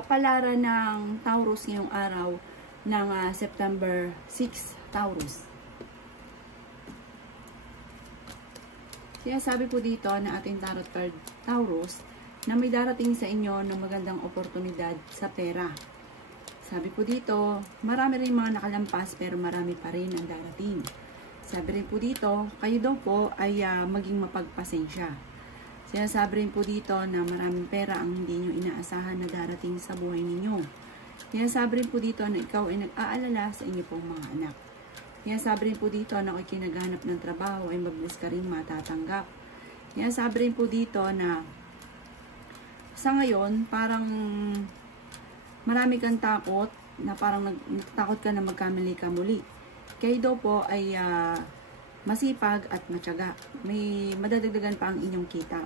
Kapalaran ng Taurus ngayong araw ng September 6, Taurus. Kaya sabi po dito na ating tarot card, Taurus, na may darating sa inyo ng magandang oportunidad sa pera. Sabi po dito, marami rin mga nakalampas pero marami pa rin ang darating. Sabi rin po dito, kayo daw po ay maging mapagpasensya. Sinasabi rin po dito na maraming pera ang hindi nyo inaasahan na darating sa buhay ninyo. Sinasabi rin po dito na ikaw ay nag-aalala sa inyo pong mga anak. Sinasabi rin po dito na kung kinaghanap ng trabaho ay mabilis ka rin matatanggap. Sinasabi rin po dito na sa ngayon parang marami kang takot na parang nagtakot ka na magkamali ka muli. Kayo daw po ay masipag at matyaga. May madadagdagan pa ang inyong kita.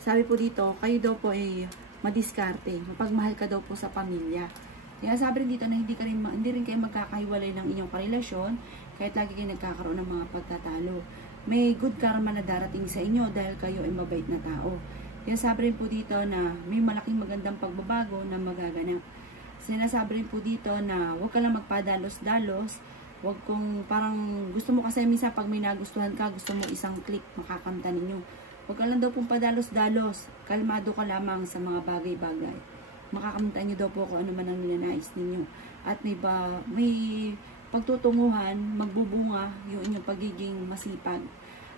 Sabi po dito, kayo daw po ay madiskarte. Mapagmahal ka daw po sa pamilya. Kaya sabi rin dito na hindi rin kayo magkakahiwalay ng inyong karelasyon kahit lagi kayo nagkakaroon ng mga pagtatalo. May good karma na darating sa inyo dahil kayo ay mabait na tao. Kaya sabi rin po dito na may malaking magandang pagbabago na magaganap. Sinasabi rin po dito na huwag ka lang magpadalos-dalos. Huwag kung parang gusto mo kasi minsan pag may nagustuhan ka, gusto mo isang click, makakamta ninyo. Huwag ka lang daw pong padalos-dalos. Kalmado ka lamang sa mga bagay-bagay. Makakamta nyo daw po kung ano man ang ninanais ninyo. At may pagtutunguhan, magbubunga yung inyong pagiging masipag.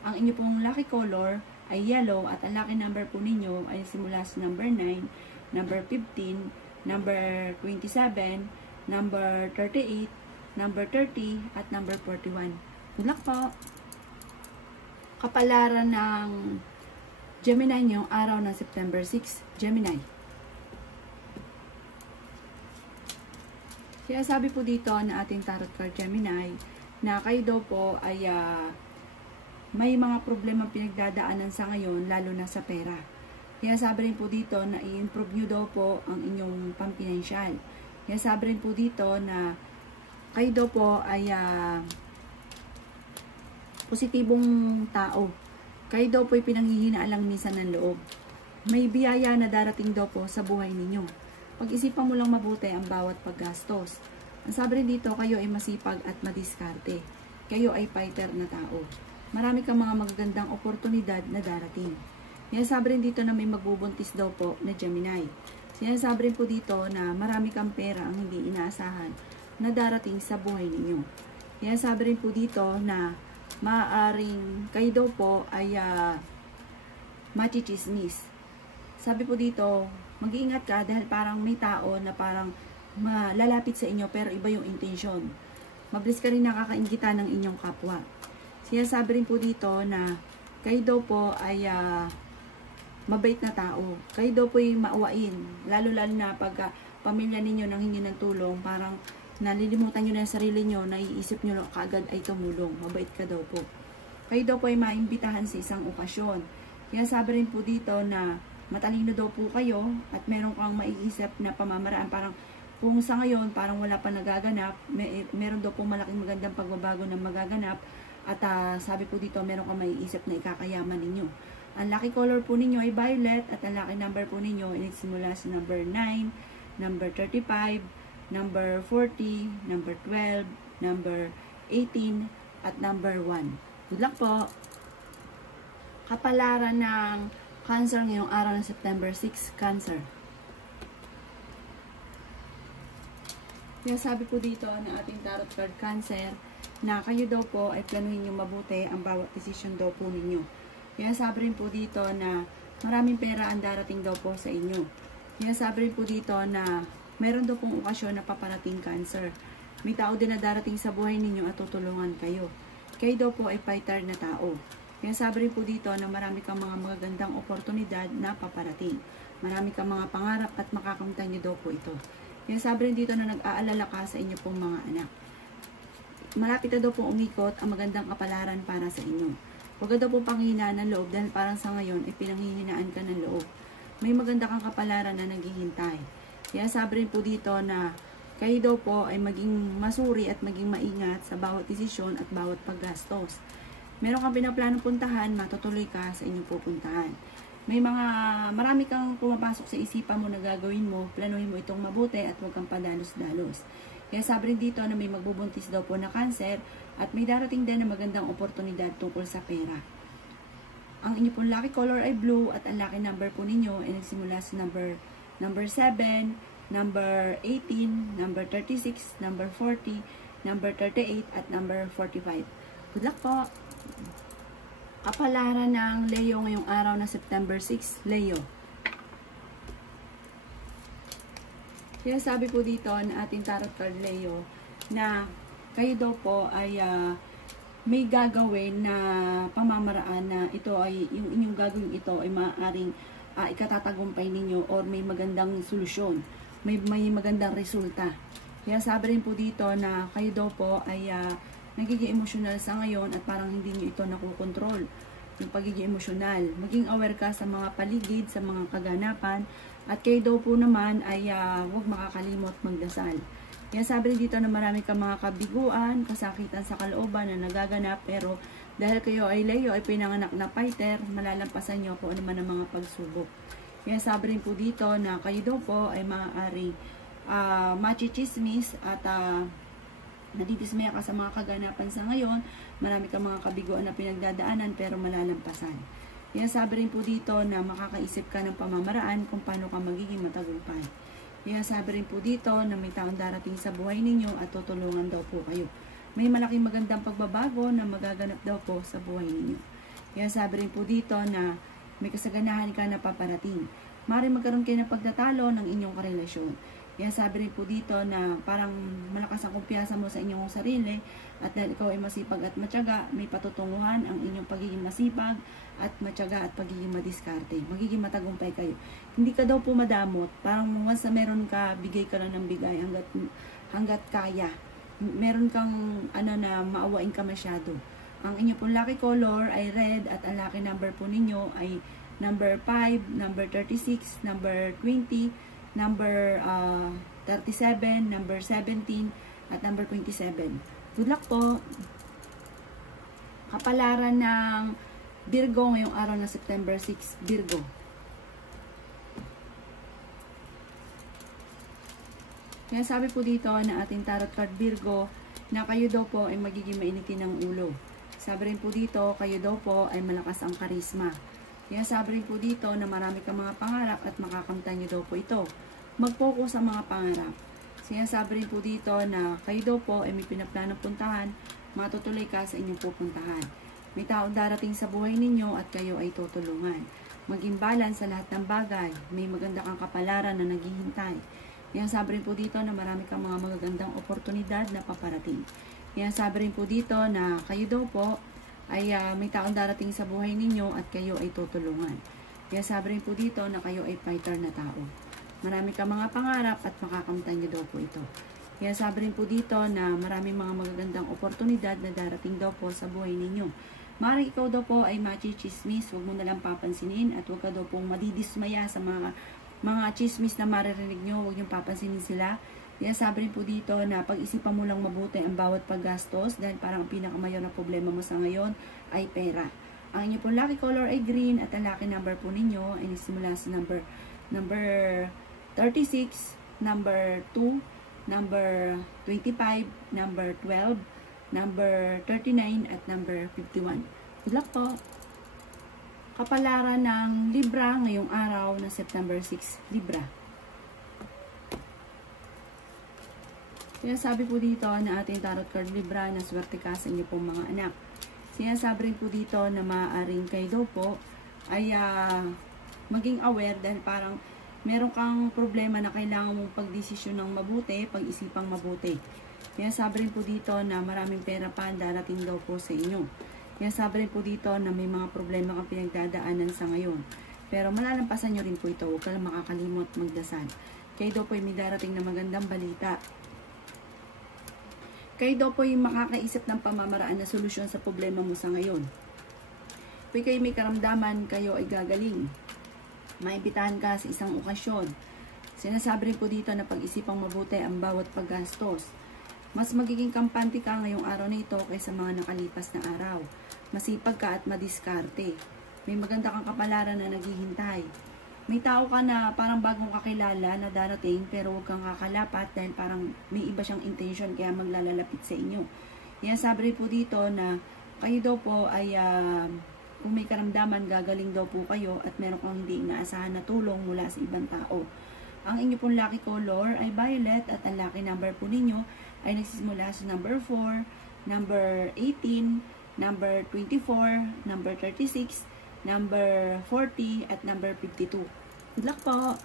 Ang inyong pong lucky color ay yellow at ang lucky number po ninyo ay simula sa number 9, number 15, number 27, number 38, number 30, at number 41. Good luck po! Kapalaran ng Gemini ngayong araw ng September 6, Gemini. Kaya sabi po dito na ating tarot card Gemini na kayo daw po ay may mga problema pinagdadaanan sa ngayon lalo na sa pera. Kaya sabi rin po dito na i-improve nyo daw po ang inyong pampinansyal. Kaya sabi rin po dito na kayo daw po ay positibong tao. Kayo daw po ay pinanghihinaan lang minsan ng loob. May biyaya na darating daw po sa buhay ninyo. Pag-isipan mo lang mabuti ang bawat paggastos. Ang sabi rin dito, kayo ay masipag at madiskarte. Kayo ay fighter na tao. Marami kang mga magagandang oportunidad na darating. Sinasabi rin dito na may magbubuntis daw po na Gemini. Sinasabi rin po dito na marami kang pera ang hindi inaasahan na darating sa buhay ninyo. Sinasabi rin po dito na maaaring kayo daw po ay machichismis. Sabi po dito, mag-iingat ka dahil parang may tao na parang malalapit sa inyo pero iba yung intention. Mabilis ka rin nakakaingitan ng inyong kapwa. Sinasabi rin po dito na kayo daw po ay mabait na tao. Kayo daw po ay maawain. Lalo-lalo na pag pamilya ninyo nang hingi ng tulong, parang nalilimutan nyo na yung sarili nyo, naiisip nyo na kaagad ay tumulong. Mabait ka daw po. Kayo daw po ay maimbitahan sa isang okasyon. Kaya sabi rin po dito na matalino daw po kayo at meron kang maiisip na pamamaraan. Parang kung sa ngayon parang wala pa nagaganap, meron daw po malaking magandang pagbabago na magaganap. At sabi po dito, meron kang maiisip na ikakayaman ninyo. Ang lucky color po ninyo ay violet at ang lucky number po ninyo ay nagsimula sa number 9, number 35, number 40, number 12, number 18, at number 1. Good luck po! Kapalaran ng Cancer ngayong araw ng September 6, Cancer. Kaya sabi po dito na ating tarot card Cancer na kayo daw po ay planuhin nyo mabuti ang bawat decision daw po ninyo. Kaya sabi rin po dito na maraming pera ang darating daw po sa inyo. Kaya sabi rin po dito na meron daw pong okasyon na paparating Cancer. May tao din na darating sa buhay ninyo at tutulungan kayo. Kayo daw po ay fighter na tao. Kaya sabi rin po dito na marami kang mga magagandang oportunidad na paparating. Marami kang mga pangarap at makakamtan nyo daw po ito. Kaya sabi rin dito na nag-aalala ka sa inyo pong mga anak. Malapit na daw po umikot ang magandang kapalaran para sa inyo. Huwag daw po panghihinaan ng loob dahil parang sa ngayon ay pinanghihinaan ka ng loob. May maganda kang kapalaran na naghihintay. Kaya sabi rin po dito na kayo daw po ay maging masuri at maging maingat sa bawat desisyon at bawat paggastos. Meron kang pinaplanong puntahan, matutuloy ka sa inyong pupuntahan. marami kang pumapasok sa isipan mo na gagawin mo, planuhin mo itong mabuti at huwag kang padalos-dalos. Kaya sabi rin dito na may magbubuntis daw po na cancer at may darating din na magandang oportunidad tungkol sa pera. Ang inyo pong lucky color ay blue at ang lucky number po ninyo ay nagsimula sa number 7, number 18, number 36, number 40, number 38, at number 45. Good luck po! Kapalaran ng Leo ngayong araw na September 6, Leo. Kaya sabi po dito na ating tarot card Leo na kayo daw po ay may gagawin na pamamaraan na ito ay yung inyong gagawin ito ay maaaring ikatatagumpay ninyo or may magandang solusyon, may magandang resulta. Kaya sabi rin po dito na kayo daw po ay nagiging emosyonal sa ngayon at parang hindi nyo ito nakukontrol. Yung pagiging emosyonal. Maging aware ka sa mga paligid, sa mga kaganapan. At kayo daw po naman ay huwag makakalimot magdasal. Kaya sabi rin dito na marami kang mga kabiguan, kasakitan sa kalooban na nagaganap. Pero dahil kayo ay Leo, ay pinanganak na fighter, malalampasan nyo po naman ang mga pagsubok. Kaya sabi rin po dito na kayo daw po ay maaaring machichismis at nadidismaya ka sa mga kaganapan sa ngayon, marami kang mga kabiguan na pinagdadaanan pero malalampasan. Kaya sabi rin po dito na makakaisip ka ng pamamaraan kung paano ka magiging matagumpay. Kaya sabi rin po dito na may taong darating sa buhay ninyo at tutulungan daw po kayo. May malaking magandang pagbabago na magaganap daw po sa buhay ninyo. Kaya sabi rin po dito na may kasaganahan ka na paparating. Maaaring magkaroon kayo ng pagtatalo ng inyong karelasyon. Kaya sabi rin po dito na parang malakas ang kumpiyansa mo sa inyong sarili at dahil ikaw ay masipag at matyaga, may patutunguhan ang inyong pagiging masipag at matyaga at pagiging madiskarte. Magiging matagumpay kayo. Hindi ka daw po madamot. Parang once na meron ka, bigay ka lang ng bigay hanggat kaya. Meron kang na maawain ka masyado. Ang inyong pong lucky color ay red at ang lucky number po ninyo ay number 5, number 36, number 20, number 37, number 17, at number 27. Good luck po! Kapalaran ng Virgo ngayong araw na September 6, Virgo. Kaya sabi po dito na ating tarot card Virgo na kayo daw po ay magiging mainitin ng ulo. Sabi rin po dito, kayo daw po ay malakas ang karisma. Kaya sabi rin po dito na marami kang mga pangarap at makakamtan nyo daw po ito. Mag-focus sa mga pangarap. Kaya sabi rin po dito na kayo daw po ay may pinaplanong puntahan, matutuloy ka sa inyong pupuntahan. May taong darating sa buhay ninyo at kayo ay tutulungan. Maging balance sa lahat ng bagay. May maganda kang kapalaran na naghihintay. Kaya sabi rin po dito na marami kang mga magagandang oportunidad na paparating. Kaya sabi rin po dito na kayo daw po ay may taong darating sa buhay ninyo at kayo ay tutulungan. Kaya sabi rin po dito na kayo ay fighter na tao. Marami kang mga pangarap at makakamtan nyo daw po ito. Kaya sabi rin po dito na maraming mga magagandang oportunidad na darating daw po sa buhay ninyo. Maaaring ikaw daw po ay machichismis, huwag mo nalang papansinin at huwag ka daw pong madidismaya sa mga chismis na maririnig nyo, huwag nyo papansinin sila. Kaya sabi rin po dito na pag-isipan mo lang mabuti ang bawat paggastos dahil parang ang pinakamayor na problema mo sa ngayon ay pera. Ang inyo po lucky color ay green at ang lucky number po ninyo ay nagsimula sa number 36, number 2, number 25, number 12, number 39, at number 51. Good luck po! Kapalaran ng Libra ngayong araw na September 6, Libra. Kaya sabi po dito na ating tarot card Libra na swerte ka sa inyo pong mga anak. Sinasabi rin po dito na maaaring kayo daw po ay maging aware dahil parang meron kang problema na kailangan mong pagdesisyon ng mabuti, pag-isipang mabuti. Kaya sabi rin po dito na maraming pera pa darating daw po sa inyo. Kaya sabi rin po dito na may mga problema kang pinagdadaanan sa ngayon. Pero malalampasan nyo rin po ito. Huwag ka lang makakalimot magdasal. Kayo daw po ay may darating na magandang balita. Kayo daw po yung makakaisip ng pamamaraan na solusyon sa problema mo sa ngayon. Kung kayo may karamdaman, kayo ay gagaling. Maimbitahan ka sa isang okasyon. Sinasabi rin po dito na pag-isipang mabuti ang bawat paggastos. Mas magiging kampante ka ngayong araw na ito kaysa mga nakalipas na araw. Masipag ka at madiskarte. May maganda kang kapalaran na naghihintay. May tao ka na parang bagong kakilala na darating pero huwag kang kakalapat dahil parang may iba siyang intention kaya maglalalapit sa inyo. Yan, sabi po dito na kayo daw po ay kung may karamdaman, gagaling daw po kayo at meron kang hindi inaasahan na tulong mula sa ibang tao. Ang inyo pong lucky color ay violet at ang lucky number po ninyo ay nagsisimula sa number 4, number 18, number 24, number 36, number 40 at number 52. Good luck po!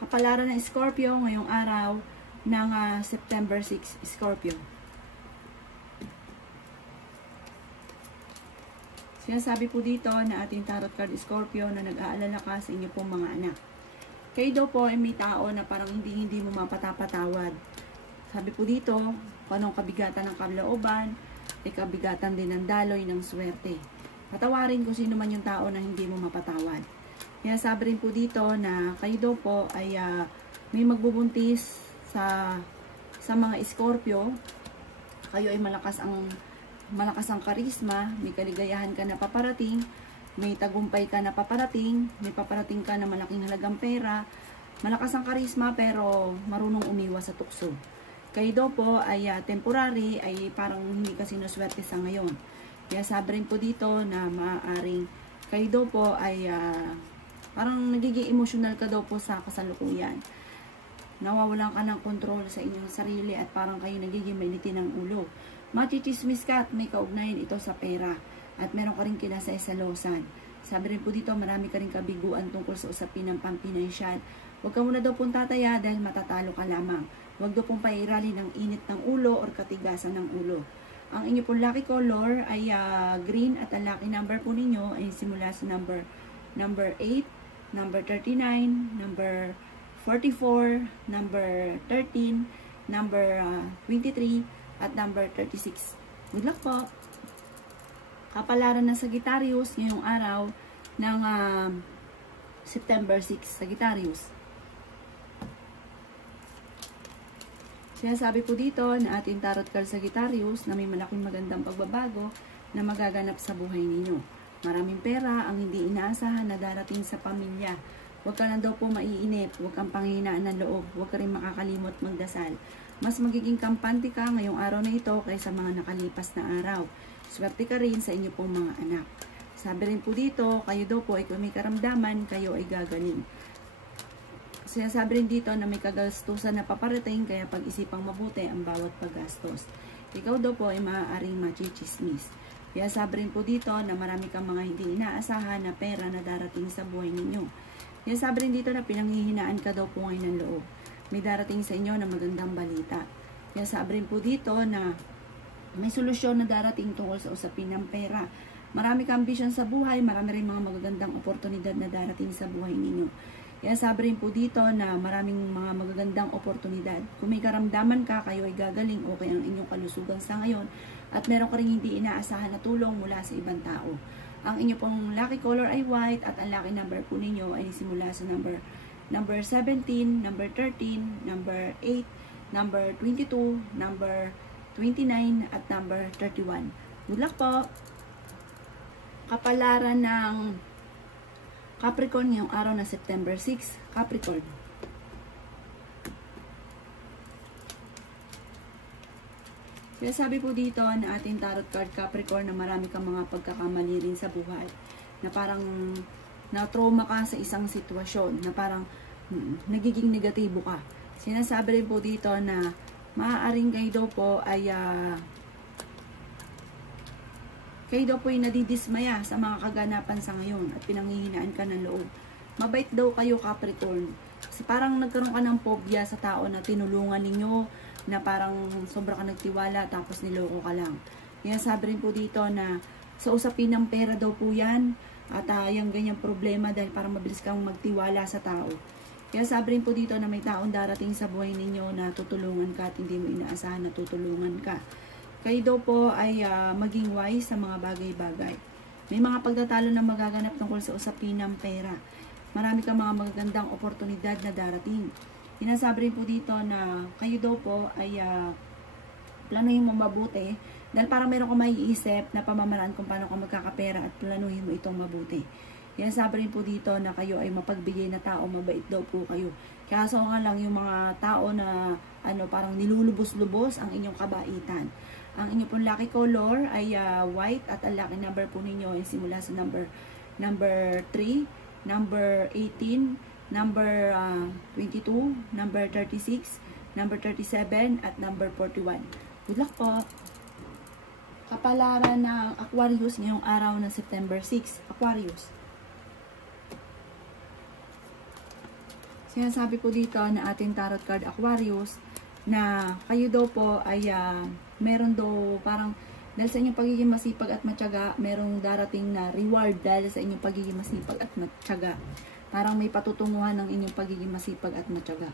Kapalaran ng Scorpio ngayong araw ng September 6, Scorpio. Sinasabi po dito na ating tarot card Scorpio na nag-aalala ka sa inyo pong mga anak. Kayo daw po ay may tao na parang hindi mo mapatapatawad. Sabi po dito, panong kabigatan ng kalooban, ay kabigatan din ng daloy ng swerte. Patawarin kung sino man yung tao na hindi mo mapatawad. Kaya sabi rin po dito na kayo daw po ay may magbubuntis sa mga Scorpio. Kayo ay malakas ang karisma, may kaligayahan ka na paparating, may tagumpay ka na paparating, may paparating ka na malaking halagang pera, malakas ang karisma pero marunong umiwas sa tukso. Kayo daw po ay temporary, ay parang hindi ka sinuswerte sa ngayon. Kaya sabi rin po dito na maaaring kayo daw po ay parang nagiging emotional ka daw po sa kasalukuyan. Nawawalan ka ng control sa inyong sarili at parang kayo nagiging mainitin ng ulo. Machichismis ka at may kaugnayan ito sa pera at meron ka rin kinasaysalusan. Sabi rin po dito, marami ka rin kabiguan tungkol sa usapin ng pampinansyal. Huwag ka muna daw pong tataya dahil matatalo ka lamang. Huwag daw pong pairali ng init ng ulo or katigasan ng ulo. Ang inyo pong lucky color ay green at ang lucky number po ninyo ay simula sa number 8, number 39, number 44, number 13, number 23, at number 36. Good luck po! Kapalaran ng Sagittarius ngayong araw ng September 6, Sagittarius. Sinasabi po dito na ating tarot card Sagittarius na may malaking magandang pagbabago na magaganap sa buhay ninyo. Maraming pera ang hindi inaasahan na darating sa pamilya. Huwag ka lang daw po maiinip, huwag kang panghihinaan ng loob, huwag ka rin makakalimot magdasal. Mas magiging kampante ka ngayong araw na ito kaysa mga nakalipas na araw. Swerte ka rin sa inyo pong mga anak. Sabi rin po dito, kayo daw po ay kung may karamdaman, kayo ay gagaling. Sinasabi rin dito na may kagastusan na paparating, kaya pag-isipang mabuti ang bawat paggastos. Ikaw daw po ay maaaring machichismis. Kaya sabi rin po dito na marami kang mga hindi inaasahan na pera na darating sa buhay ninyo. Kaya sabi rin dito na pinanghihinaan ka daw po ngayon ng loob. May darating sa inyo na magandang balita. Kaya sabi rin po dito na may solusyon na darating tungkol sa usapin ng pera. Marami kang ambisyon sa buhay, marami rin mga magagandang oportunidad na darating sa buhay ninyo. Kaya sabi rin po dito na maraming mga magagandang oportunidad. Kung may karamdaman ka, kayo ay gagaling, okay ang inyong kalusugan sa ngayon, at meron ka rin hindi inaasahan na tulong mula sa ibang tao. Ang inyo pong lucky color ay white at ang lucky number po ninyo ay simula sa number 17, number 13, number 8, number 22, number 29, at number 31. Good luck po! Kapalaran ng Capricorn ngayong araw na September 6, Capricorn. Sinasabi po dito na ating tarot card Capricorn na marami kang mga pagkakamali rin sa buhay. Na parang na-trauma ka sa isang sitwasyon, na parang nagiging negatibo ka. Sinasabi rin po dito na maaaring kayo daw po ay nadidismaya sa mga kaganapan sa ngayon at pinanghihinaan ka ng loob. Mabait daw kayo Capricorn. Kasi parang nagkaroon ka ng phobia sa tao na tinulungan ninyo, na parang sobra ka nagtiwala tapos niloko ka lang. Kaya sabi rin po dito na sa usapin ng pera daw po yan at yung ganyang problema dahil parang mabilis kang magtiwala sa tao. Kaya sabi rin po dito na may taong darating sa buhay ninyo na tutulungan ka at hindi mo inaasahan na tutulungan ka. Kayo daw po ay maging wise sa mga bagay-bagay. May mga pagtatalo na magaganap tungkol sa usapin ng pera. Marami kang mga magagandang oportunidad na darating. Inasabi rin po dito na kayo daw po ay planuhin mo mabuti Dahil parang meron kang maiisip na pamamaraan kung paano ka magkakapera at planuhin mo itong mabuti. Yan, sabi rin po dito na kayo ay mapagbigay na tao, mabait daw po kayo. Kaso nga lang yung mga tao na parang nilulubos-lubos ang inyong kabaitan. Ang inyong pong lucky color ay white at ang lucky number po ninyo ay simula sa number 3, number 18, number 22, number 36, number 37, at number 41. Good luck po! Kapalaran ng Aquarius ngayong araw ng September 6. Aquarius. Sinasabi po dito na ating tarot card Aquarius na kayo daw po ay meron daw parang dahil sa inyong pagiging masipag at matyaga, merong darating na reward dahil sa inyong pagiging masipag at matyaga. Parang may patutunguhan ng inyong pagiging masipag at matyaga.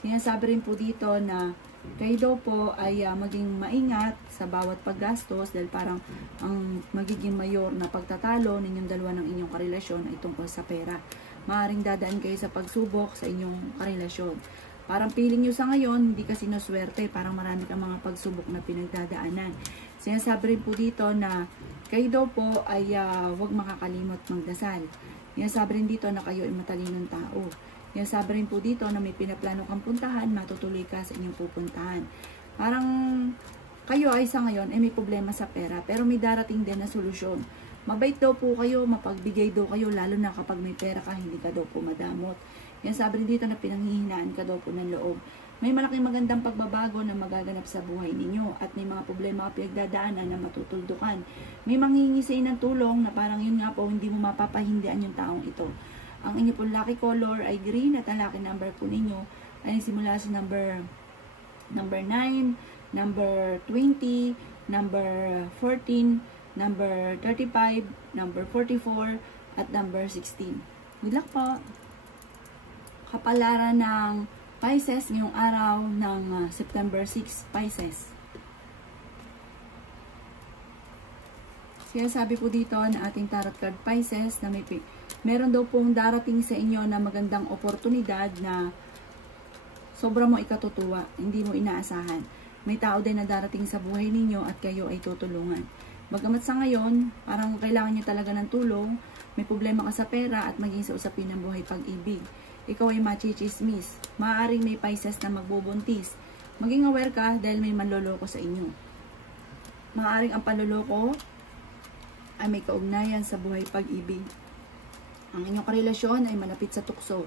Sinasabi rin po dito na kayo daw po ay maging maingat sa bawat paggastos dahil parang ang magiging mayor na pagtatalo ninyong dalawa ng inyong karelasyon ay tungkol sa pera. Maaring dadaan kayo sa pagsubok sa inyong karelasyon. Parang feeling nyo sa ngayon, hindi kasi naswerte, parang marami kang mga pagsubok na pinagdadaanan. Sinasabi rin po dito na kayo daw po ay huwag makakalimot magdasal. Sinasabi rin dito na kayo ay matalinong tao. Sinasabi rin po dito na may pinaplano kang puntahan, matutuloy ka sa inyong pupuntahan. Parang kayo ay sa ngayon ay may problema sa pera, pero may darating din na solusyon. Mabait daw po kayo, mapagbigay daw kayo, lalo na kapag may pera ka, hindi ka daw po madamot. Sinasabi rin dito na pinanghihinaan ka daw po ng loob. May malaking magandang pagbabago na magaganap sa buhay ninyo at may mga problema ka pinagdadaanan na matutuldukan. May manghihingi sa ng tulong na parang yun nga po, hindi mo mapapahindian yung taong ito. Ang inyo pong lucky color ay green at ang lucky number po ninyo ay simula sa number 9, number 20, number 14, number 35, number 44, at number 16. Good luck po! Kapalaran ng Pisces ngayong araw ng September 6, Pisces. Kaya sabi po dito na ating tarot card Pisces na meron daw pong darating sa inyo na magandang oportunidad na sobra mo ikatutuwa, hindi mo inaasahan. May tao din na darating sa buhay ninyo at kayo ay tutulungan. Bagamat sa ngayon, parang kailangan niya talaga ng tulong, may problema ka sa pera at maging sa usapin ng buhay pag-ibig. Ikaw ay machichismis. Maaaring may Pisces na magbubuntis. Maging aware ka dahil may manloloko sa inyo. Maaaring ang panloloko ay may kaugnayan sa buhay pag-ibig. Ang inyong karelasyon ay malapit sa tukso.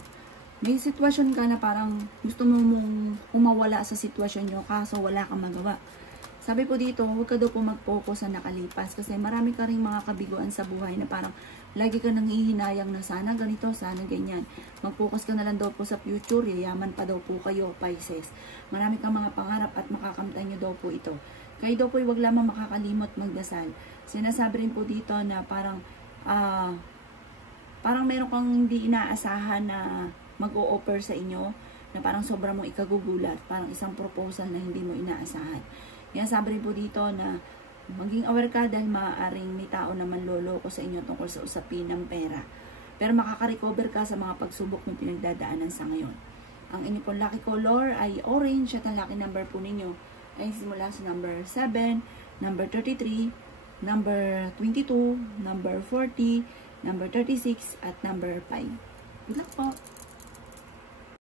May sitwasyon ka na parang gusto mong umawala sa sitwasyon nyo kaso wala kang magawa. Sabi po dito, huwag ka daw po mag-focus sa nakalipas kasi marami ka rin mga kabiguan sa buhay na parang lagi ka nang hihinayang na sana ganito, sana ganyan. Mag-focus ka na lang daw po sa future, yayaman pa daw po kayo, Pisces. Marami kang mga pangarap at makakamtan nyo daw po ito. Kayo daw po huwag lamang makakalimot magdasal. Sinasabi rin po dito na parang meron kang hindi inaasahan na mag-o-offer sa inyo na parang sobra mong ikagugulat. Parang isang proposal na hindi mo inaasahan. Yan, sabi rin po dito na maging aware ka dahil maaaring may tao na manloloko sa inyo tungkol sa usapin ng pera. Pero makaka-recover ka sa mga pagsubok ng pinagdadaanan sa ngayon. Ang inyo pong lucky color ay orange at ang lucky number po ninyo ay simula sa number 7, number 33, number 22, number 40, number 36, at number 5. Good luck po!